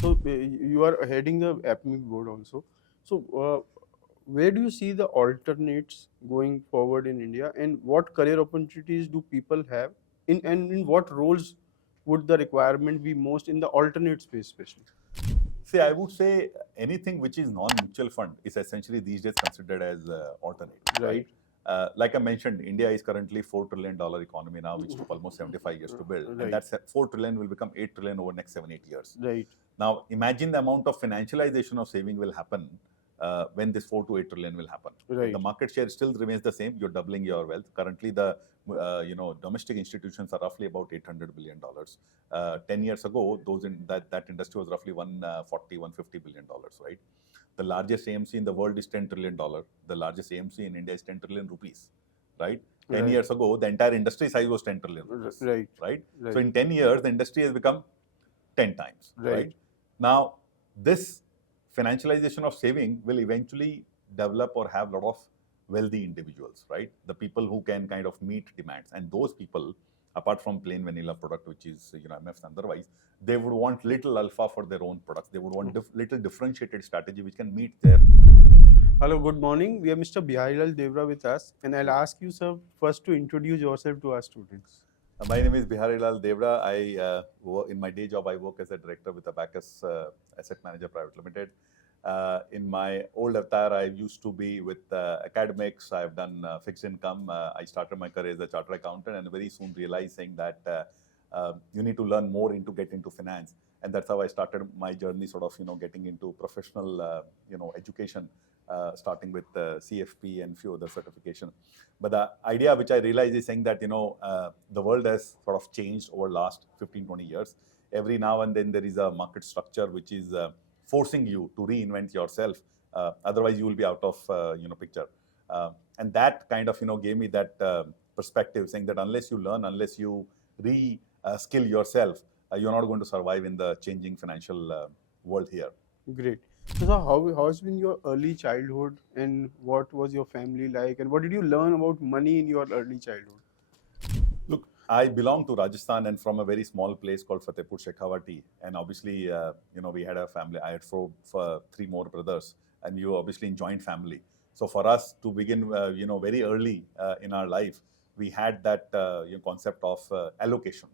So you are heading the APME board also. So where do you see the alternates going forward in India, and what career opportunities do people have and in what roles would the requirement be most in the alternate space especially? See, I would say anything which is non-mutual fund is essentially these days considered as alternate, right? Like I mentioned, India is currently $4 trillion economy now, which took almost 75 years to build. And that's 4 trillion will become 8 trillion over the next 7-8 years. Right. Now, imagine the amount of financialization of saving will happen when this 4 to 8 trillion will happen. Right. If the market share still remains the same, you're doubling your wealth. Currently, the domestic institutions are roughly about $800 billion. 10 years ago, that industry was roughly $140, $150 billion, right? The largest AMC in the world is $10 trillion. The largest AMC in India is 10 trillion rupees, right? 10 years ago, the entire industry size was 10 trillion rupees, right? So in 10 years, the industry has become 10 times, right? Now, this financialization of saving will eventually develop or have a lot of wealthy individuals, right? The people who can kind of meet demands. And those people, apart from plain vanilla product, which is MFs and otherwise, they would want little alpha for their own products. They would want little differentiated strategy which can meet their... Hello, good morning. We have Mr. Biharilal Deora with us, and I'll ask you, sir, first to introduce yourself to our students. My name is Biharilal Deora. In my day job, I work as a director with Abakkus Asset Manager Private Limited. In my old avatar, I used to be with academics. I've done fixed income. I started my career as a chartered accountant, and very soon realizing that you need to learn more to get into finance. And that's how I started my journey, sort of, getting into professional, education, starting with CFP and few other certification. But the idea which I realized is saying that, the world has sort of changed over the last 15, 20 years. Every now and then there is a market structure which is forcing you to reinvent yourself. Otherwise, you will be out of, picture. And that kind of, gave me that perspective, saying that unless you learn, unless you re-skill yourself, you're not going to survive in the changing financial world here. Great. So how has been your early childhood, and what was your family like, and what did you learn about money in your early childhood? Look, I belong to Rajasthan and from a very small place called Fatehpur Shekhawati. And obviously, we had a family. I had three more brothers, and you obviously in joint family. So for us to begin, very early in our life, we had that concept of allocation.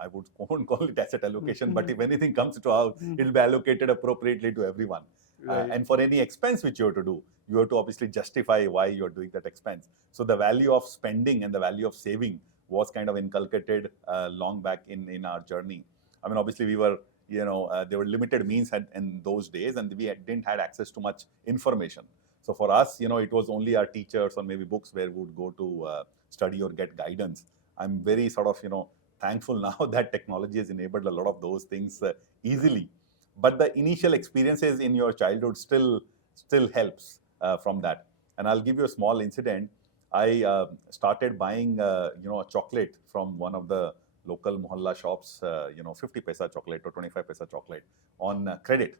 I won't call it asset allocation, but if anything comes to house, it'll be allocated appropriately to everyone. And for any expense which you have to do, you have to obviously justify why you're doing that expense. So the value of spending and the value of saving was kind of inculcated long back in our journey. I mean, obviously we were, there were limited means in those days, and we didn't have access to much information. So for us, it was only our teachers or maybe books where we would go to study or get guidance. I'm very sort of, thankful now that technology has enabled a lot of those things easily. But the initial experiences in your childhood still helps from that. And I'll give you a small incident. I started buying, a chocolate from one of the local mohalla shops, 50 paisa chocolate or 25 paisa chocolate on credit,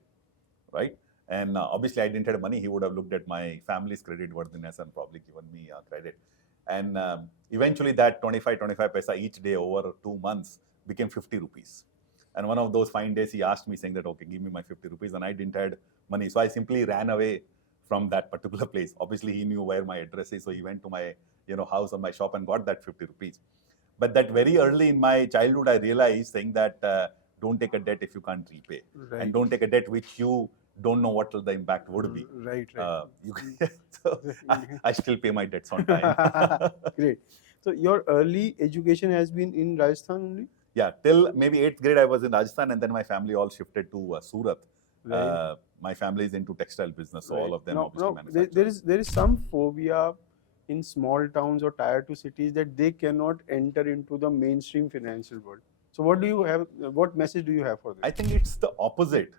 right? And obviously I didn't have money. He would have looked at my family's credit worthiness and probably given me credit. And eventually that 25 paisa each day over 2 months became 50 rupees. And one of those fine days, he asked me saying that, okay, give me my 50 rupees. And I didn't have money. So I simply ran away from that particular place. Obviously, he knew where my address is. So he went to my house or my shop and got that 50 rupees. But that very early in my childhood, I realized saying that don't take a debt if you can't repay. Right. And don't take a debt which you don't know what the impact would be. Right. So I still pay my debts on time. Great. So your early education has been in Rajasthan only? Yeah, till maybe 8th grade I was in Rajasthan, and then my family all shifted to Surat. Right. My family is into textile business, so all of them now, obviously now manufacture. there is some phobia in small towns or tier 2 cities that they cannot enter into the mainstream financial world. So what message do you have for them? I think it's the opposite.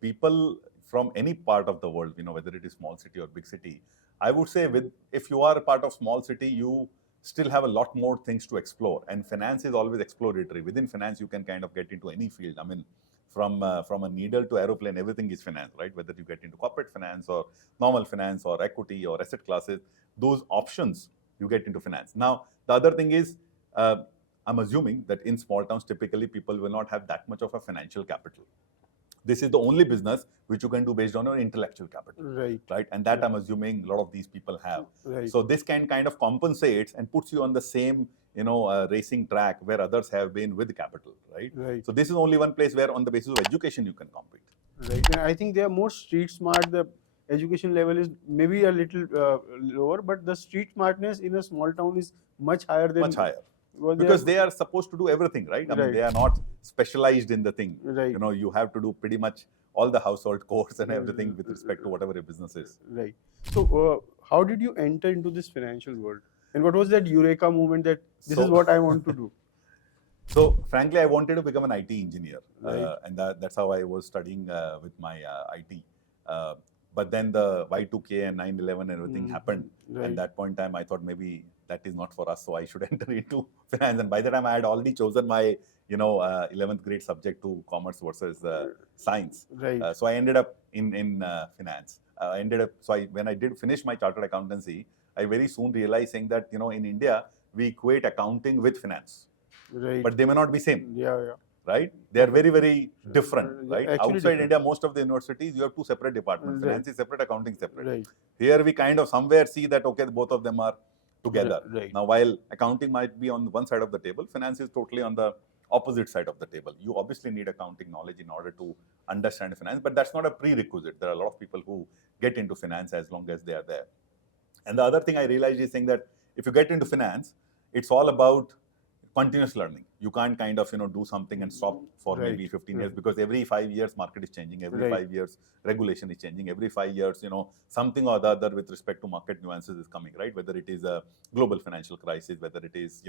People from any part of the world, whether it is small city or big city, I would say if you are a part of small city, you still have a lot more things to explore. And finance is always exploratory. Within finance, you can kind of get into any field. I mean, from a needle to aeroplane, everything is finance, right? Whether you get into corporate finance or normal finance or equity or asset classes, those options, you get into finance. Now, the other thing is, I'm assuming that in small towns, typically people will not have that much of a financial capital. This is the only business which you can do based on your intellectual capital, right? And that I'm assuming a lot of these people have. So this can kind of compensates and puts you on the same, racing track where others have been with capital, right? So this is only one place where on the basis of education you can compete. Right. And I think they are more street smart. The education level is maybe a little lower, but the street smartness in a small town is much higher than Much higher. well, Because they are supposed to do everything, right? I mean, they are not specialized in the thing. Right. You have to do pretty much all the household chores and everything with respect to whatever your business is. Right. So, how did you enter into this financial world? And what was that eureka moment that this is what I want to do? So, frankly, I wanted to become an IT engineer. And that's how I was studying with my IT. But then the Y2K and 9/11 and everything happened. At that point in time, I thought maybe that is not for us, so I should enter into finance. And by the time I had already chosen my, 11th grade subject to commerce versus science. So I ended up in finance. When I did finish my chartered accountancy, I very soon realized saying that, in India, we equate accounting with finance. But they may not be same. Right? They are very, very different, right? Outside India, most of the universities, you have two separate departments. Finance is separate, accounting separate. Here we kind of somewhere see that, okay, both of them are together. Now, while accounting might be on one side of the table, finance is totally on the opposite side of the table. You obviously need accounting knowledge in order to understand finance, but that's not a prerequisite. There are a lot of people who get into finance as long as they are there. And the other thing I realized is saying that if you get into finance, it's all about continuous learning. You can't kind of do something and stop for maybe 15 years, because every 5 years market is changing, every 5 years regulation is changing, every 5 years something or the other with respect to market nuances is coming, right? Whether it is a global financial crisis, whether it is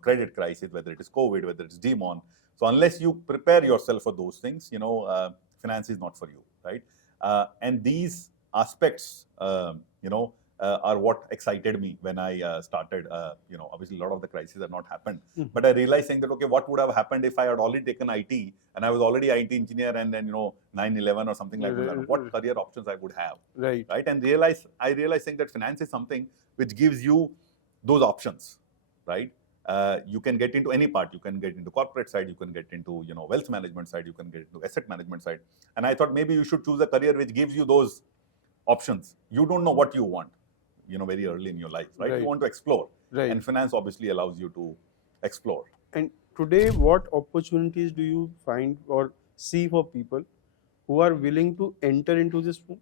credit crisis, whether it is COVID, whether it's demon. So unless you prepare yourself for those things, finance is not for you, right? And these aspects are what excited me when I started. Obviously, a lot of the crises have not happened. But I realized saying that, okay, what would have happened if I had already taken IT and I was already IT engineer and then, 9/11 or something like that, what career options I would have. Right. And I realized saying that finance is something which gives you those options, right? You can get into any part. You can get into corporate side. You can get into, wealth management side. You can get into asset management side. And I thought maybe you should choose a career which gives you those options. You don't know what you want, very early in your life, right? You want to explore. And finance obviously allows you to explore. And today, what opportunities do you find or see for people who are willing to enter into this room?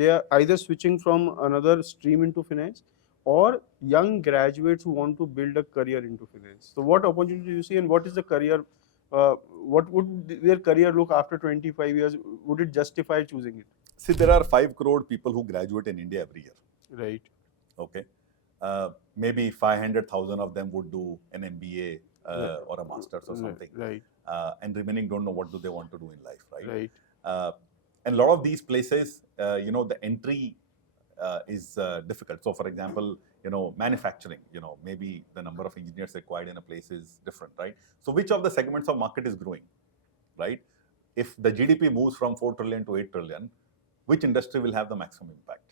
They are either switching from another stream into finance, or young graduates who want to build a career into finance. So what opportunity do you see, and what is the career, what would their career look after 25 years? Would it justify choosing it? See, there are 5 crore people who graduate in India every year. Right. Okay. Maybe 500,000 of them would do an MBA or a master's or something. Right. And remaining don't know what do they want to do in life, right? Right. And a lot of these places, the entry is difficult. So, for example, manufacturing, maybe the number of engineers required in a place is different, right? So, which of the segments of market is growing, right? If the GDP moves from 4 trillion to 8 trillion, which industry will have the maximum impact,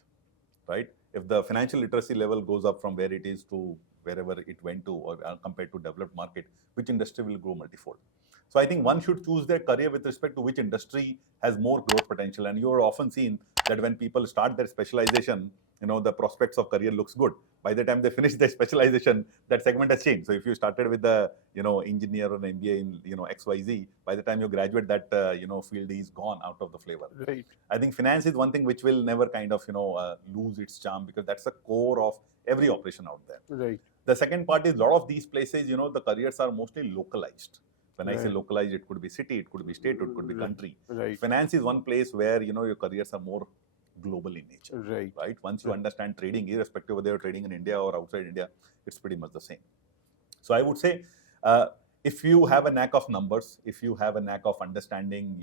right? If the financial literacy level goes up from where it is to wherever it went to, or compared to developed market, which industry will grow multifold? So I think one should choose their career with respect to which industry has more growth potential. And you're often seen that when people start their specialization, the prospects of career looks good. By the time they finish their specialization, that segment has changed. So if you started with the, engineer or an MBA in, XYZ, by the time you graduate, that, field is gone out of the flavor. Right. I think finance is one thing which will never kind of, lose its charm, because that's the core of every operation out there. Right. The second part is a lot of these places, the careers are mostly localized. When I say localized, it could be city, it could be state, it could be country. Right. Finance is one place where, your careers are more global in nature. Right. Once you understand trading, irrespective whether you're trading in India or outside India, it's pretty much the same. So I would say, if you have a knack of numbers, if you have a knack of understanding,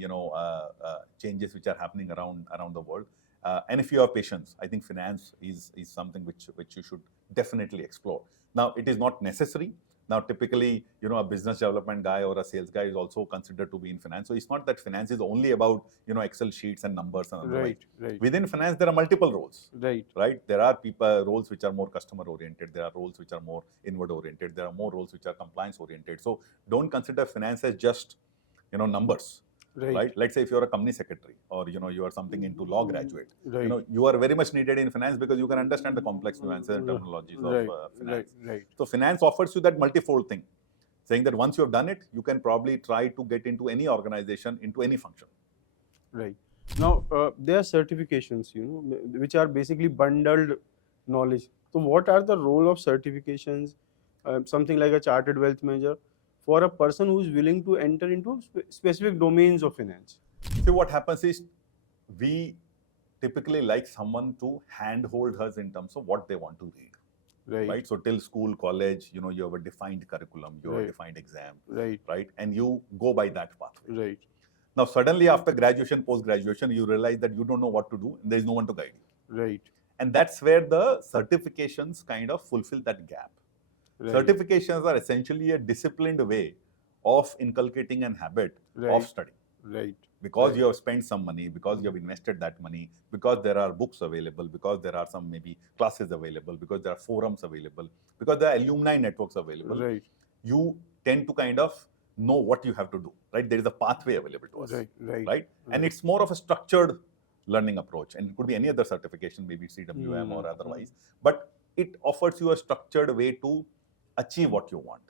changes which are happening around the world, and if you have patience, I think finance is something which you should definitely explore. Now, it is not necessary, Now, typically, a business development guy or a sales guy is also considered to be in finance. So it's not that finance is only about, Excel sheets and numbers and otherwise. Right. Within finance, there are multiple roles. Right. There are roles which are more customer oriented. There are roles which are more inward oriented. There are more roles which are compliance oriented. So don't consider finance as just, numbers. Right. Let's say if you're a company secretary or you are something into law graduate, Right. you are very much needed in finance because you can understand the complex nuances and terminologies of finance. Right. So finance offers you that multifold thing, saying that once you have done it, you can probably try to get into any organization, into any function. Right. Now, there are certifications, which are basically bundled knowledge. So, what are the role of certifications, something like a chartered wealth manager, for a person who is willing to enter into specific domains of finance? See, what happens is we typically like someone to handhold us in terms of what they want to read. Right. So till school, college, you have a defined curriculum, you have a defined exam, right? And you go by that pathway. Right. Now, suddenly after graduation, post-graduation, you realize that you don't know what to do. And there is no one to guide you. Right. And that's where the certifications kind of fulfill that gap. Certifications are essentially a disciplined way of inculcating an habit of study. Right. Because you have spent some money, because you have invested that money, because there are books available, because there are some maybe classes available, because there are forums available, because there are alumni networks available, you tend to kind of know what you have to do, right? There is a pathway available to us, right? And it's more of a structured learning approach, and it could be any other certification, maybe CWM or otherwise, but it offers you a structured way to achieve what you want,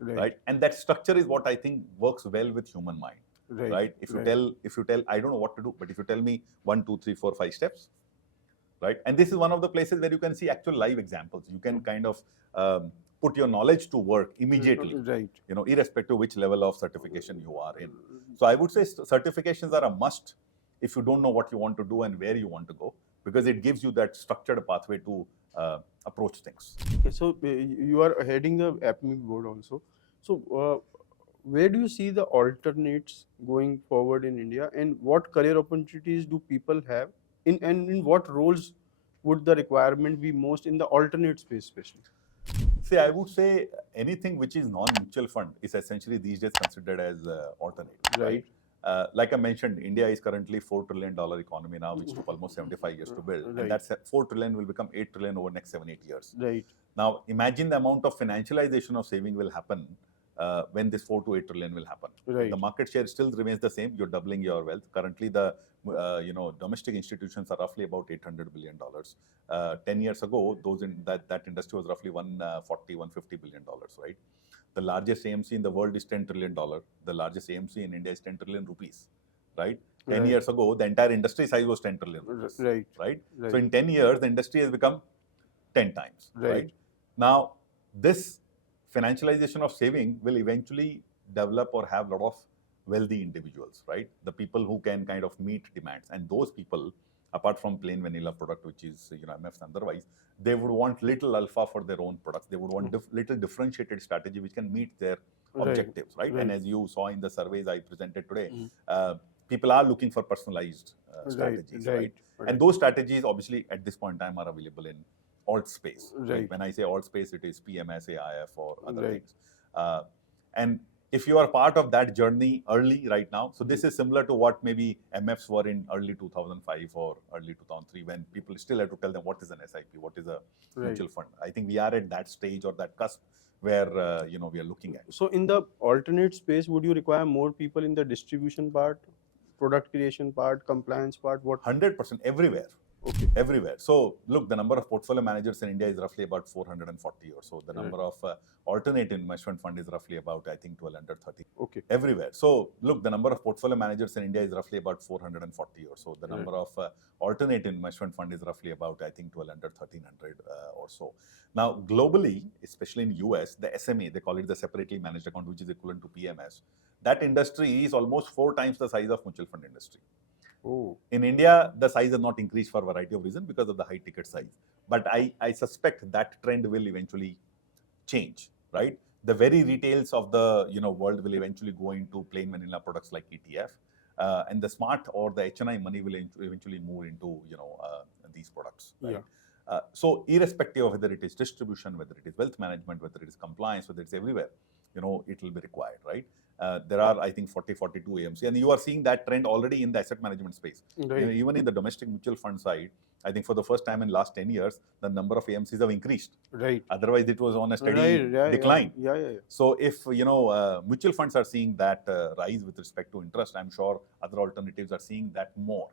right? And that structure is what I think works well with human mind. Right. If you tell, I don't know what to do, but if you tell me 1, 2, 3, 4, 5 steps, right? And this is one of the places where you can see actual live examples. You can kind of put your knowledge to work immediately, irrespective of which level of certification you are in. So I would say certifications are a must if you don't know what you want to do and where you want to go, because it gives you that structured pathway to approach things. Okay, so you are heading the AAFM board also. So where do you see the alternates going forward in India, and what career opportunities do people have, in what roles would the requirement be most in the alternate space, especially? See, I would say anything which is non-mutual fund is essentially these days considered as alternate. Right. Like I mentioned, India is currently $4 trillion economy now, which took almost 75 years to build. And that's 4 trillion will become 8 trillion over the next 7-8 years. Right. Now, imagine the amount of financialization of saving will happen when this 4 to 8 trillion will happen. The market share still remains the same. You're doubling your wealth. Currently, the domestic institutions are roughly about $800 billion. 10 years ago, that industry was roughly $140, $150 billion, right? The largest AMC in the world is $10 trillion. The largest AMC in India is 10 trillion rupees, right? 10 years ago, the entire industry size was 10 trillion rupees, right? So in 10 years, the industry has become 10 times, right? Now, this financialization of saving will eventually develop or have a lot of wealthy individuals, right? The people who can kind of meet demands. And those people, apart from plain vanilla product, which is MFs and otherwise, they would want little alpha for their own products. They would want little differentiated strategy which can meet their objectives, right? And as you saw in the surveys I presented today, people are looking for personalized strategies, right? And those strategies, obviously, at this point in time, are available in alt space. Right. When I say alt space, it is PMS, AIF, or other things. And if you are part of that journey early right now, so this is similar to what maybe MFs were in early 2005 or early 2003, when people still had to tell them what is an SIP, what is a mutual fund. I think we are at that stage or that cusp where we are looking at. So in the alternate space, would you require more people in the distribution part, product creation part, compliance part? What? 100% everywhere. Okay. Everywhere. So look, the number of portfolio managers in India is roughly about 440 or so. The number of alternate investment fund is roughly about, I think, 1230. Okay. Everywhere. So look, the number of portfolio managers in India is roughly about 440 or so. The number of alternate investment fund is roughly about, I think, 1300 or so. Now, globally, especially in US, the SMA, they call it the separately managed account, which is equivalent to PMS. That industry is almost 4 times the size of mutual fund industry. Oh. In India, the size has not increased for a variety of reasons because of the high ticket size. But I suspect that trend will eventually change, right? The very retails of the world will eventually go into plain vanilla products like ETF, and the smart or the HNI money will eventually move into these products. Right? So irrespective of whether it is distribution, whether it is wealth management, whether it is compliance, whether it's everywhere, it will be required, right? There are, I think, 42 AMC, and you are seeing that trend already in the asset management space. Right. Even in the domestic mutual fund side, I think for the first time in last 10 years, the number of AMCs have increased. Right. Otherwise, it was on a steady Right. Yeah, decline. Yeah. So if mutual funds are seeing that rise with respect to interest, I'm sure other alternatives are seeing that more.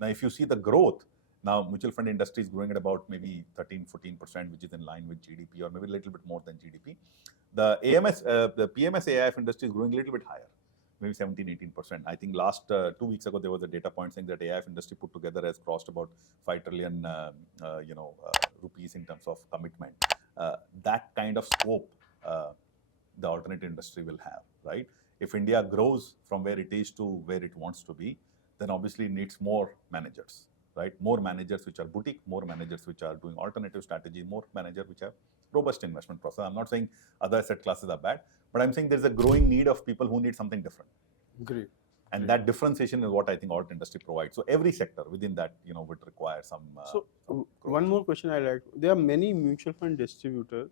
Now, if you see the growth, now mutual fund industry is growing at about maybe 13-14%, which is in line with GDP, or maybe a little bit more than GDP. The the PMS AIF industry is growing a little bit higher, maybe 17-18%. I think last 2 weeks ago there was a data point saying that AIF industry put together has crossed about 5 trillion rupees in terms of commitment. That kind of scope the alternate industry will have, right? If India grows from where it is to where it wants to be, then obviously it needs more managers, right? More managers which are boutique, more managers which are doing alternative strategy, more managers which have robust investment process. I'm not saying other asset classes are bad, but I'm saying there's a growing need of people who need something different. Great. And that differentiation is what I think alt industry provides. So every sector within that, would require some. One more question I like. There are many mutual fund distributors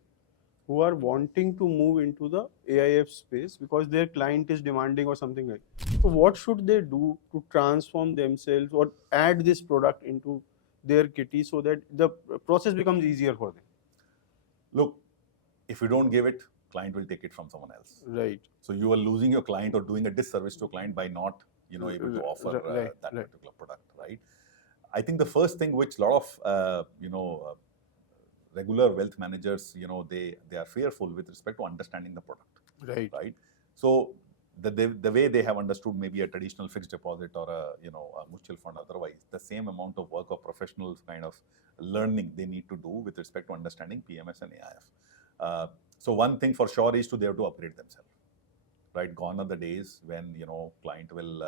who are wanting to move into the AIF space because their client is demanding or something like. So what should they do to transform themselves or add this product into their kitty so that the process becomes easier for them? Look, if you don't give it, client will take it from someone else. Right. So you are losing your client or doing a disservice to a client by not, able to offer that particular product, right? I think the first thing which a lot of, regular wealth managers, they are fearful with respect to understanding the product. Right. So the way they have understood maybe a traditional fixed deposit or a mutual fund, otherwise the same amount of work of professional kind of learning they need to do with respect to understanding PMS and AIF. So one thing for sure is they have to upgrade themselves. Right, gone are the days when client will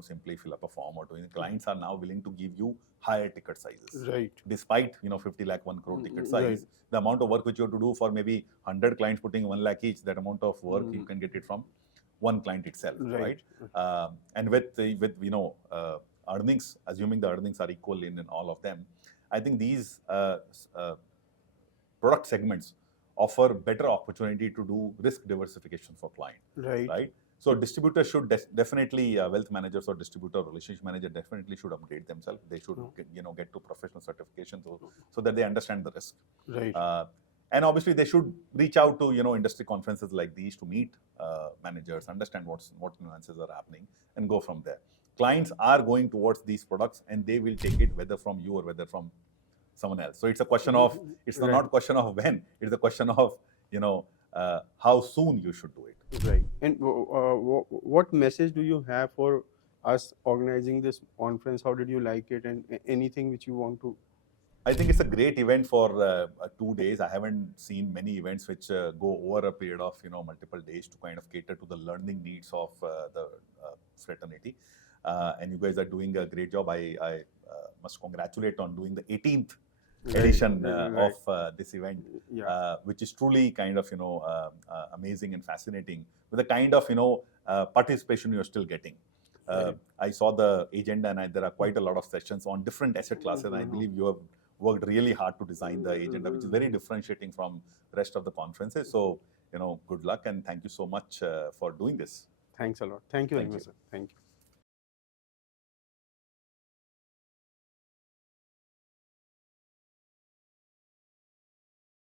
simply fill up a form or doing. Clients are now willing to give you higher ticket sizes. Right. Despite 50 lakh 1 crore ticket size, the amount of work which you have to do for maybe 100 clients putting 1 lakh each, that amount of work you can get it from one client itself. Right. And with earnings, assuming the earnings are equal in all of them, I think these product segments offer better opportunity to do risk diversification for client. Right. So distributors should definitely, wealth managers or distributor relationship manager definitely should upgrade themselves. They should get to professional certification so that they understand the risk. Right. And obviously they should reach out to industry conferences like these to meet managers, understand what nuances are happening, and go from there. Clients are going towards these products and they will take it whether from you or whether from someone else. So it's a question of, it's not a question of when, it's a question of, how soon you should do it. Right. And what message do you have for us organizing this conference? How did you like it, and anything which you want to? I think it's a great event for 2 days. I haven't seen many events which go over a period of multiple days to kind of cater to the learning needs of the fraternity. And you guys are doing a great job. I must congratulate on doing the 18th edition of this event, which is truly kind of amazing and fascinating with the kind of participation you're still getting. I saw the agenda and there are quite a lot of sessions on different asset classes, and I believe you have worked really hard to design the agenda, which is very differentiating from rest of the conferences. So good luck and thank you so much for doing this. Thanks a lot. Thank you very much, sir. Thank you.